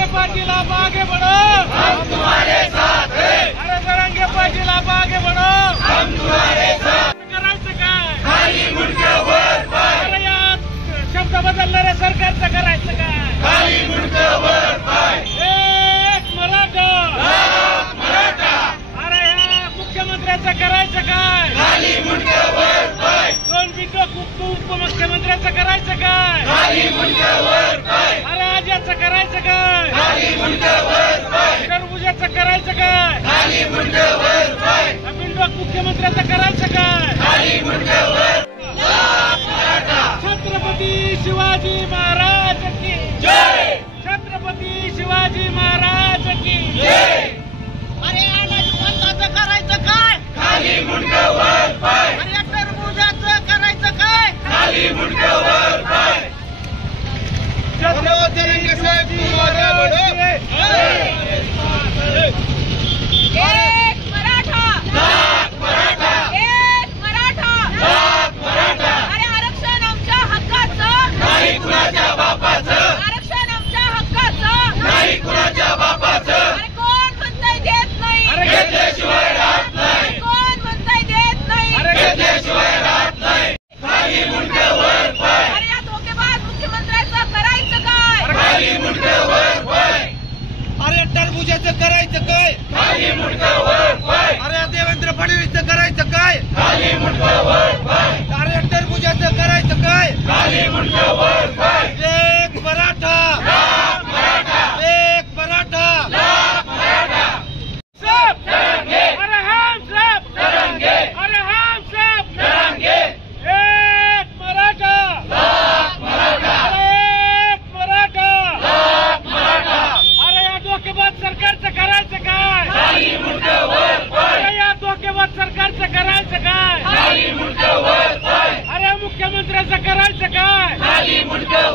जरांगे पाटिल आप आगे बढ़ो, हम तुम्हारे साथ हैं। अरे जरांगे पाटिल आप आगे बढ़ो, हम तुम्हारे साथ। करायचं काय? खाली मुंडकं वर पाय, अरे या शब्द बदलणाऱ्या सरकारचं करायचं काय? खाली मुंडकं वर पाय, एक मराठा, लाख मराठा, अरे या मुख्यमंत्र्याचं करायचं काय? खाली मुंडकं वर पाय, दोन बिंदू उपमुख्यमंत्र्याचं करायचं काय? खाली मुंडकं वर पाय, अरे आज्याचं करायचं काय? खाली मुंडकं वर पाय, टरबुजाचं करायचं काय? खाली मुंडकं वर पाय, बिंदू मुख्यमंत्र्याचं करायचं काय? खाली मुंडकं वर, लाख मराठा, छत्रपती शिवाजी महाराज की जय, छत्रपती शिवाजी महाराज की जय. अरे अनाजपंताचं करायचं काय? खाली मुंडकं वर पाय, अरे टरबुजाचं करायचं काय? खाली मुंडकं वर पाय. छत्रपती शिवाजी महाराज एक मराठा, लाख मराठा, एक मराठा. लाख मराठा, अरे आरक्षण आमच्या हक्काचं, नाही कुणाच्या बापाचं, आरक्षण आमच्या हक्काचं. नाही कुणाच्या बापाचं. अरे कोण म्हणताय देत नाही? अरे घेतल्याशिवाय राहत नाही, कोण म्हणताय देत नाही? घेतल्याशिवाय राहत नाही. खाली मुंडकं वर पाय, अरे या धोकेबाज मुख्यमंत्र्याचं करायचं काय? खाली मुंडकं वर पाय, अरे टरबुजाचं करायचं काय? खाली मुंडकं वर पाय, अरे देवेंद्र फडणवीसचं करायचं काय? खाली मुंडकं वर पाय, अरे टरबुजाचं करायचं काय? खाली मुंडकं वर पाय, एक मराठा, लाख मराठा, एक मराठा. लाख मराठा. सब करेंगे, अरे हम सब करेंगे, अरे हम सब करेंगे. एक मराठा, लाख मराठा, एक मराठा. लाख मराठा, अरे या धोकेबाज सरकारचं करायचं काय? खाली मुंडकं वर पाय, अरे या धोकेबाज सरकारचं करायचं काय? खाली मुंडकं वर पाय, अरे मुख्यमंत्र्याचं करायचं काय? खाली मुंडकं